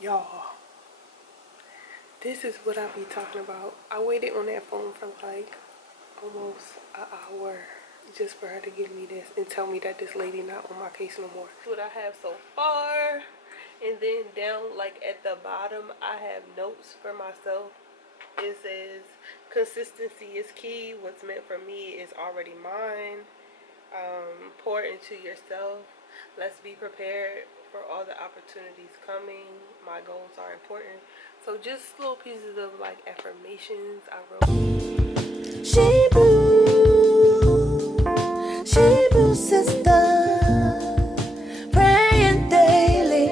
Y'all, this is what I be talking about. I waited on that phone for like almost an hour just for her to give me this and tell me that this lady not on my case no more. What I have so far, and then down like at the bottom I have notes for myself. It says consistency is key. What's meant for me is already mine. Pour into yourself. Let's be prepared for all the opportunities coming. My goals are important. So just little pieces of like affirmations I wrote. She blue sister, praying daily,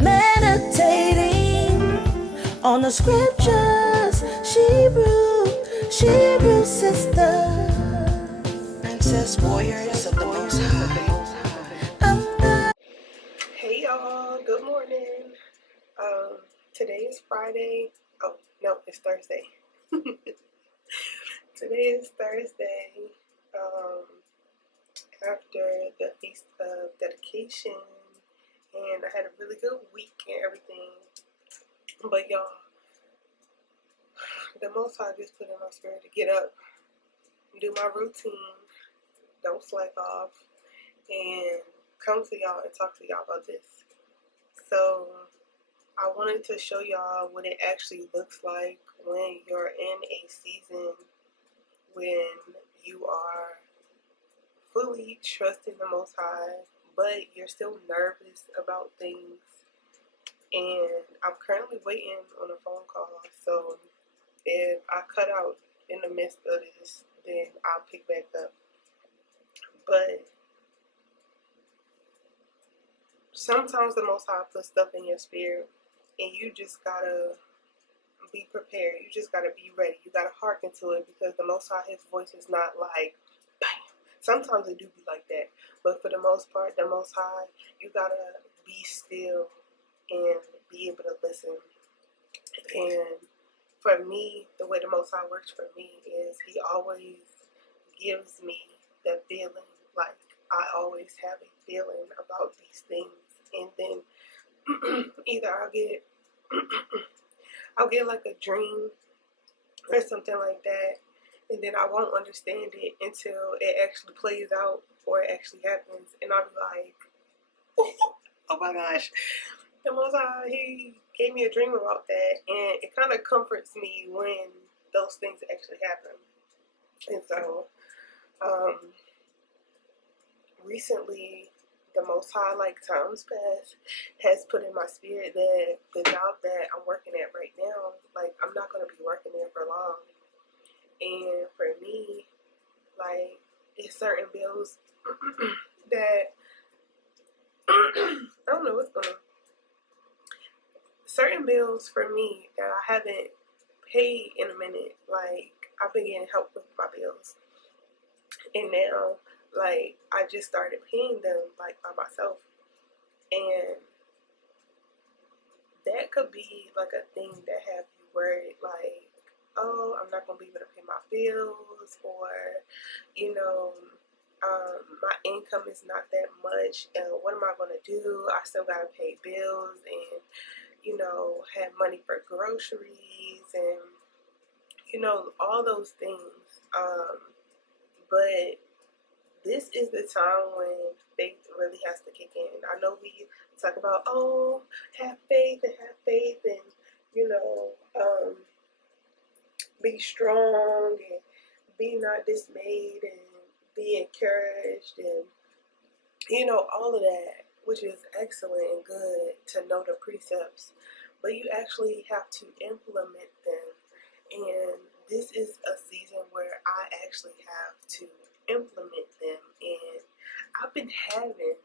meditating on the scriptures. She blue sister. Princess warriors of the Most High. Hey y'all, good morning. Today is Friday. Oh no, it's Thursday. Today is Thursday. After the Feast of Dedication, and I had a really good week and everything. But y'all, the Most High just put in my spirit to get up, do my routine, don't slack off, and come to y'all and talk to y'all about this. So I wanted to show y'all what it actually looks like when you're in a season when you are fully trusting the Most High, but you're still nervous about things. And I'm currently waiting on a phone call, so if I cut out in the midst of this, then I'll pick back up. But sometimes the Most High puts stuff in your spirit, and you just gotta be prepared. You just gotta be ready. You gotta hearken to it, because the Most High, His voice is not like bam. Sometimes it do be like that, but for the most part, the Most High, you gotta be still and be able to listen. And for me, the way the Most High works for me is He always gives me the feeling, like I always have a feeling about these things, and then either I'll get like a dream or something like that, and then I won't understand it until it actually plays out or it actually happens, and I'll be like, oh my gosh, the Most High, He gave me a dream about that, and it kind of comforts me when those things actually happen. And so, recently, the Most High, like times past, has put in my spirit that the job that I'm working at right now, like I'm not gonna be working there for long. And for me, like it's certain bills that I don't know what's gonna. Certain bills for me that I haven't paid in a minute. Like I've been getting help with my bills, and now like I just started paying them like by myself, and that could be like a thing that have you worried, like, oh, I'm not gonna be able to pay my bills, or you know, my income is not that much, and what am I gonna do? I still gotta pay bills, and have money for groceries, and all those things. But this is the time when faith really has to kick in. I know we talk about, oh, have faith and be strong and be not dismayed and be encouraged, and all of that, which is excellent and good to know the precepts, but you actually have to implement them. And this is a season where I actually have to implement them, and I've been having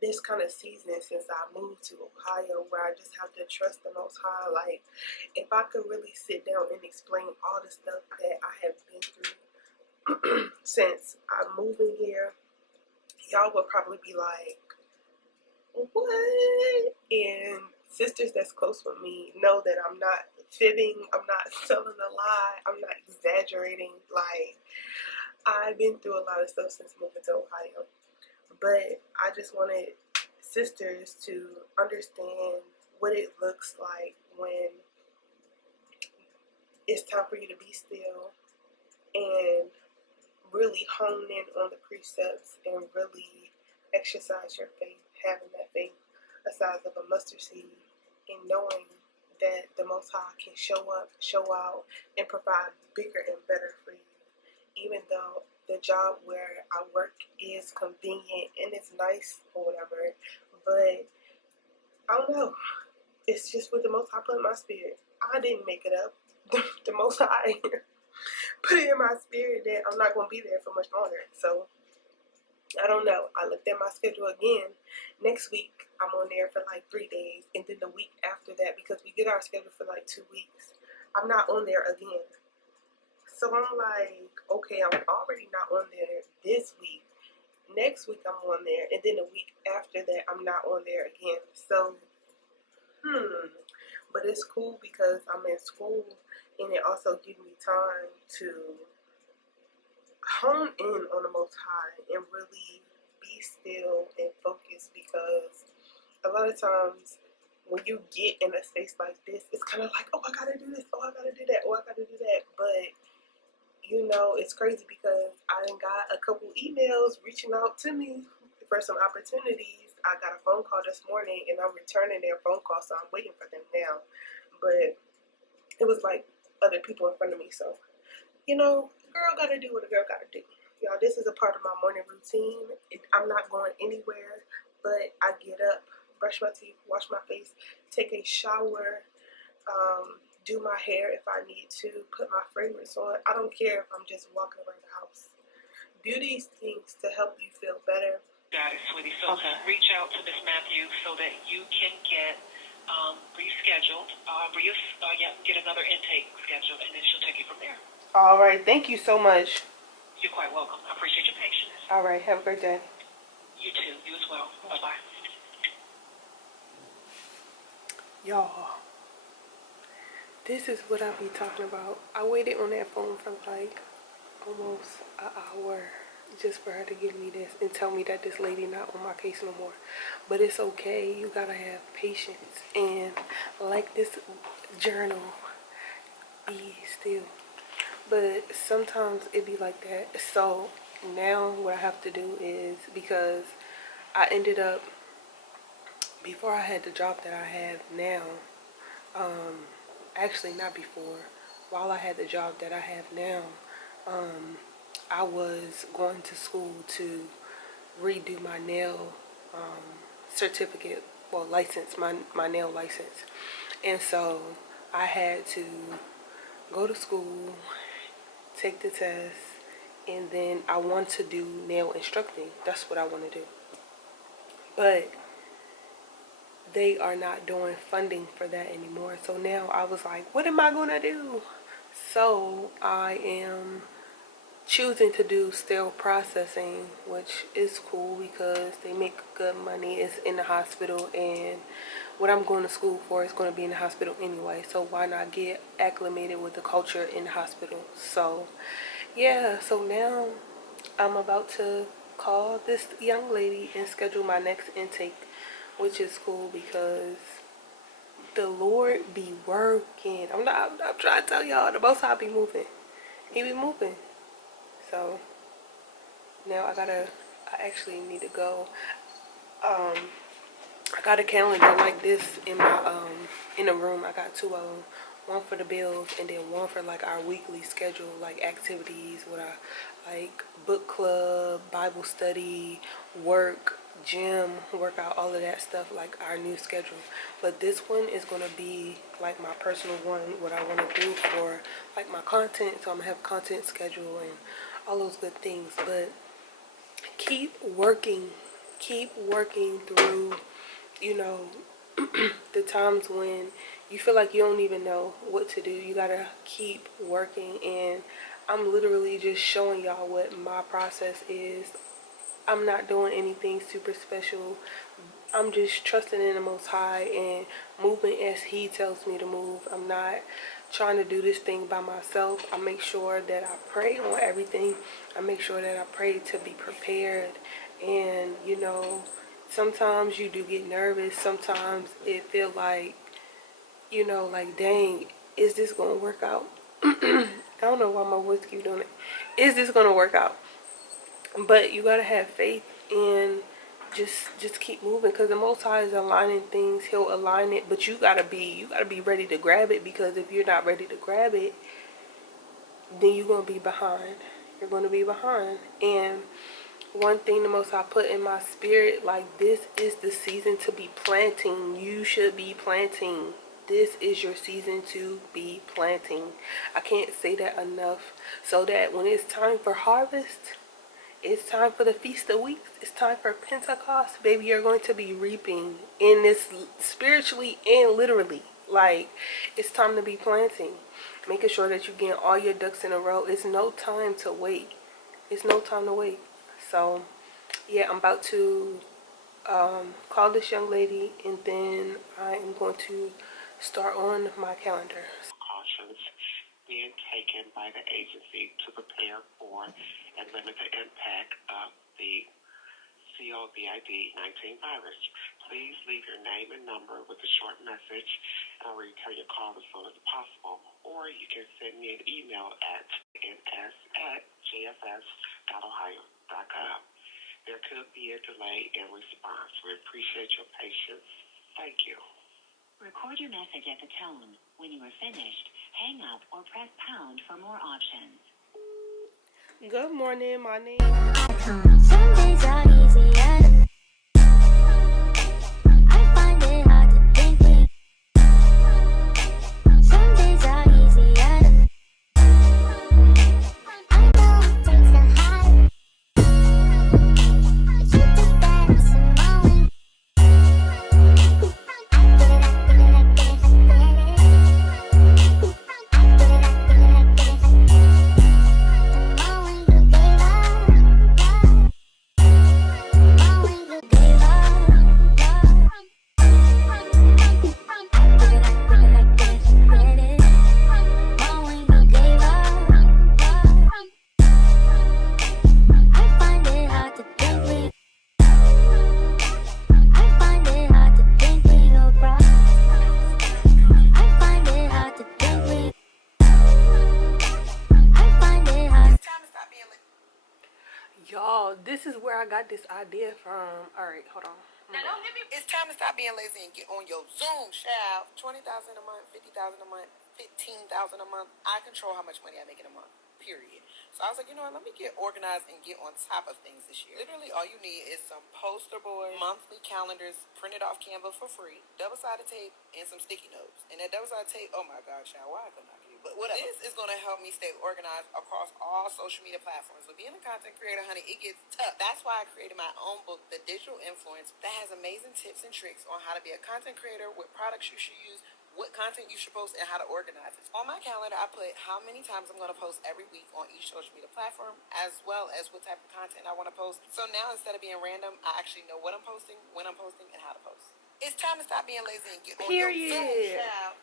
this kind of season since I moved to Ohio, where I just have to trust the Most High. Like, if I could really sit down and explain all the stuff that I have been through since I'm moving here, y'all would probably be like, what? And sisters that's close with me know that I'm not fibbing, I'm not telling a lie, I'm not exaggerating. Like, I've been through a lot of stuff since moving to Ohio, but I just wanted sisters to understand what it looks like when it's time for you to be still and really hone in on the precepts and really exercise your faith, having that faith the size of a mustard seed, and knowing that the Most High can show up, show out, and provide bigger and better for you. Even though the job where I work is convenient and it's nice or whatever, but I don't know. It's just what the Most High put in my spirit. I didn't make it up. The Most High put it in my spirit that I'm not going to be there for much longer. So I don't know. I looked at my schedule again. Next week, I'm on there for like 3 days. And then the week after that, because we get our schedule for like 2 weeks, I'm not on there again. So I'm like, okay, I'm already not on there this week. Next week, I'm on there. And then the week after that, I'm not on there again. So, But it's cool because I'm in school. And it also gives me time to hone in on the Most High and really be still and focus, because a lot of times when you get in a space like this, it's kind of like, oh, I gotta do this, oh, I gotta do that, oh, I gotta do that. But you know, it's crazy because I done got a couple emails reaching out to me for some opportunities. I got a phone call this morning and I'm returning their phone call, so I'm waiting for them now. But it was like other people in front of me, so you know, girl gotta do what a girl gotta do. Y'all, this is a part of my morning routine. I'm not going anywhere, but I get up, brush my teeth, wash my face, take a shower, do my hair if I need to, put my fragrance on. I don't care if I'm just walking around the house. Do these things to help you feel better. Got it, sweetie. So reach out to Miss Matthew so that you can get rescheduled, get another intake scheduled, and then she'll take you from there. All right. Thank you so much. You're quite welcome. I appreciate your patience. All right. Have a great day. You too. You as well. Bye-bye. Y'all, this is what I be talking about. I waited on that phone for like almost an hour just for her to give me this and tell me that this lady not on my case no more. But it's okay. You gotta have patience. And like this journal, be still. But sometimes it be like that. So now what I have to do is, because I ended up, before I had the job that I have now, actually not before, while I had the job that I have now, I was going to school to redo my nail certificate, well, license, my nail license. And so I had to go to school, take the test, and then I want to do nail instructing. That's what I want to do. But they are not doing funding for that anymore. So now I was like, what am I going to do? So I am choosing to do sterile processing, which is cool because they make good money. It's in the hospital, and what I'm going to school for is going to be in the hospital anyway. So why not get acclimated with the culture in the hospital? So yeah, so now I'm about to call this young lady and schedule my next intake, which is cool because the Lord be working. I'm trying to tell y'all, the Most High be moving. He be moving. So now I actually need to go. I got a calendar like this in my in the room. I got two of them. One for the bills and then one for like our weekly schedule, like activities with our like book club, Bible study, work, gym, workout, all of that stuff, like our new schedule. But this one is gonna be like my personal one, what I wanna do for like my content. So I'm gonna have a content schedule and all those good things. But keep working through, you know, the times when you feel like you don't even know what to do. You gotta keep working, and I'm literally just showing y'all what my process is. I'm not doing anything super special. I'm just trusting in the Most High and moving as He tells me to move. I'm not trying to do this thing by myself. I make sure that I pray on everything. I make sure that I pray to be prepared and, you know, sometimes you do get nervous. Sometimes it feel like, you know, like, dang, is this gonna work out? I don't know why my voice keep doing it. Is this gonna work out? But you gotta have faith and just keep moving, because the Most High is aligning things. He'll align it, but you gotta be ready to grab it, because if you're not ready to grab it, then you're gonna be behind. You're gonna be behind. And one thing the Most High put in my spirit, like, this is the season to be planting. You should be planting. This is your season to be planting. I can't say that enough. So that when it's time for harvest, it's time for the Feast of Weeks, it's time for Pentecost, baby, you're going to be reaping in this, spiritually and literally. Like, it's time to be planting. Making sure that you get all your ducks in a row. It's no time to wait. It's no time to wait. So, yeah, I'm about to call this young lady, and then I am going to start on my calendar. Precautions being taken by the agency to prepare for and limit the impact of the COVID-19 virus. Please leave your name and number with a short message, and I'll return your call as soon as possible. Or you can send me an email at ns@jfs.ohio.gov. There could be a delay in response. We appreciate your patience. Thank you. Record your message at the tone. When you are finished, hang up or press pound for more options. Good morning, my name. Some days are easier. I find it hard to think clear. Some days are easier. I know it takes a heart. You do that some more. I get it, I get it, I get it, I get it. I get it, I get it, I get it, I get it. Y'all, this is where I got this idea from. Alright, hold on. It's time to stop being lazy and get on your Zoom, child. 20,000 a month, 50,000 a month, 15,000 a month. I control how much money I make in a month. Period. So I was like, you know what? Let me get organized and get on top of things this year. Literally, all you need is some poster board, monthly calendars printed off Canva for free, double-sided tape, and some sticky notes. And that double-sided tape, oh my God, child, why I could not get it? But whatever. This is going to help me stay organized across all social media platforms. But being a content creator, honey, it gets tough. That's why I created my own book, The Digital Influence, that has amazing tips and tricks on how to be a content creator, what products you should use, what content you should post, and how to organize it. On my calendar, I put how many times I'm going to post every week on each social media platform, as well as what type of content I want to post. So now, instead of being random, I actually know what I'm posting, when I'm posting, and how to post. It's time to stop being lazy and get on your Zoom, child.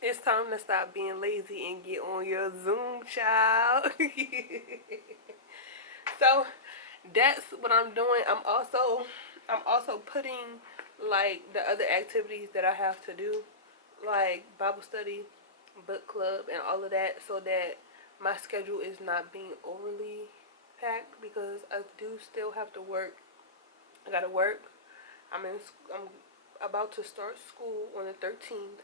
It's time to stop being lazy and get on your Zoom, child. So that's what I'm doing. I'm also putting, like, the other activities that I have to do, like Bible study, book club, and all of that, so that my schedule is not being overly packed, because I do still have to work. I gotta work. I'm about to start school on the 13th,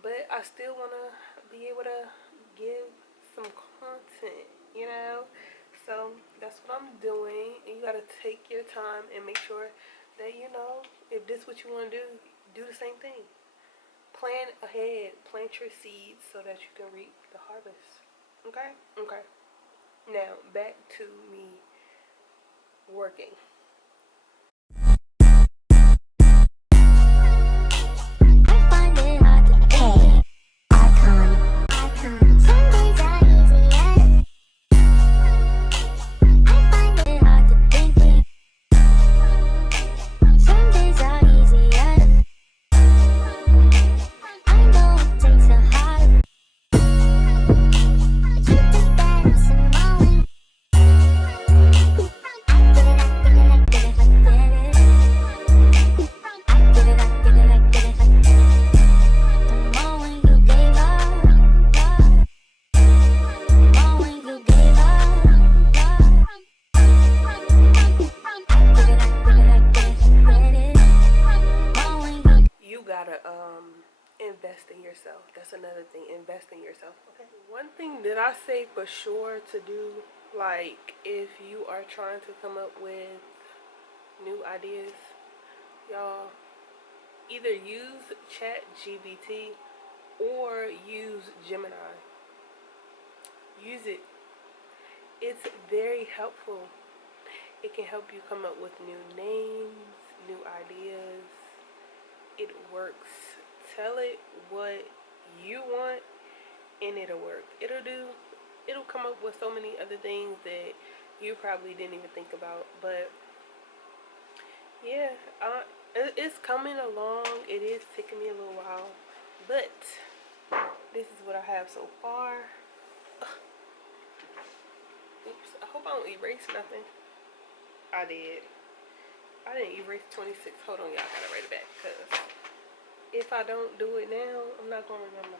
but I still wanna be able to give some content, you know. So that's what I'm doing, and you gotta take your time and make sure that, you know, if this is what you want to do the same thing. Plan ahead, plant your seeds so that you can reap the harvest. Okay? Okay. Now, back to me working. I gotta invest in yourself. That's another thing. Invest in yourself. Okay. One thing that I say for sure to do, like if you are trying to come up with new ideas, y'all, either use Chat GBT or use Gemini. Use it. It's very helpful. It can help you come up with new names, new ideas. It works. Tell it what you want and it'll work. It'll come up with so many other things that you probably didn't even think about. But yeah, it's coming along. It is taking me a little while, but this is what I have so far. Oops, I hope I don't erase nothing. I did. I didn't erase 26. Hold on, y'all. I gotta write it back because if I don't do it now, I'm not gonna remember.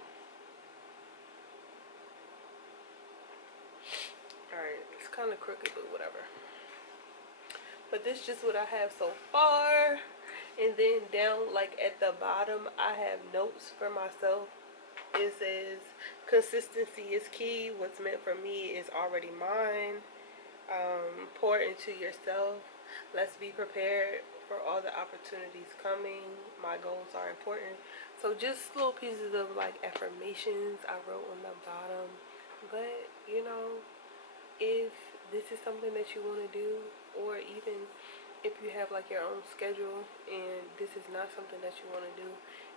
Alright, it's kind of crooked, but whatever. But this is just what I have so far. And then down, like at the bottom, I have notes for myself. It says, consistency is key. What's meant for me is already mine. Pour into yourself. Let's be prepared for all the opportunities coming. My goals are important. So just little pieces of like affirmations I wrote on the bottom. But you know, if this is something that you want to do, or even if you have like your own schedule and this is not something that you want to do,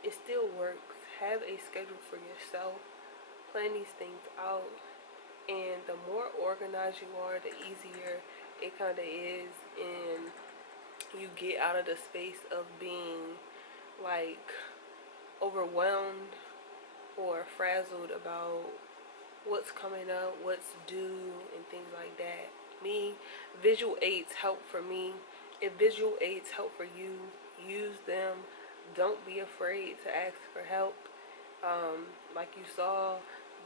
it still works. Have a schedule for yourself. Plan these things out. And the more organized you are, the easier it kind of is. And you get out of the space of being like overwhelmed or frazzled about what's coming up, what's due, and things like that. Me, visual aids help for me. If visual aids help for you, use them. Don't be afraid to ask for help. Like you saw,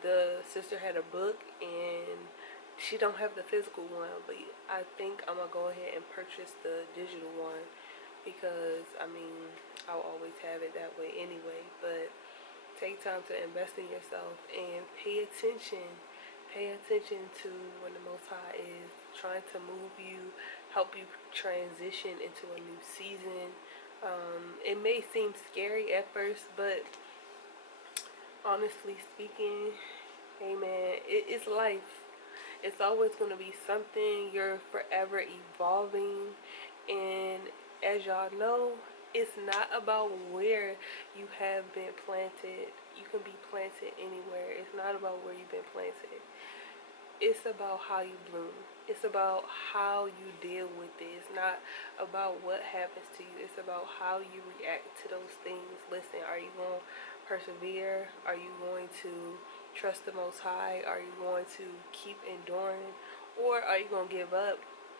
the sister had a book and she don't have the physical one, but I think I'm gonna go ahead and purchase the digital one because I mean I'll always have it that way anyway. But take time to invest in yourself and pay attention. Pay attention to when the Most High is trying to move you, help you transition into a new season. It may seem scary at first, but honestly speaking, amen, it's life. It's always going to be something. You're forever evolving. And as y'all know, it's not about where you have been planted. You can be planted anywhere. It's not about where you've been planted. It's about how you bloom. It's about how you deal with it. It's not about what happens to you. It's about how you react to those things. Listen, are you going to persevere? Are you going to trust the Most High? Are you going to keep enduring? Or are you going to give up?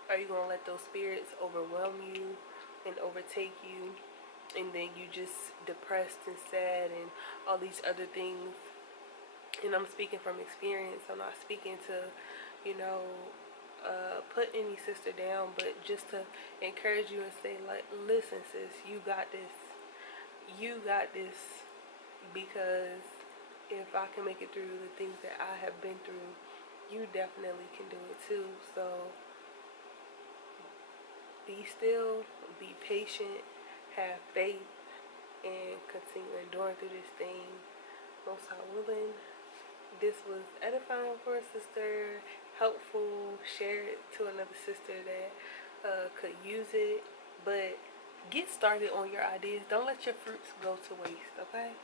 Are you going to let those spirits overwhelm you and overtake you? And then you just depressed and sad and all these other things. And I'm speaking from experience. I'm not speaking to, you know, put any sister down, but just to encourage you and say, like, listen, sis, you got this. You got this. Because if I can make it through the things that I have been through, you definitely can do it too. So be still, be patient, have faith, and continue enduring through this thing. Most High willing. This was edifying for a sister, helpful. Share it to another sister that could use it. But get started on your ideas. Don't let your fruits go to waste, okay?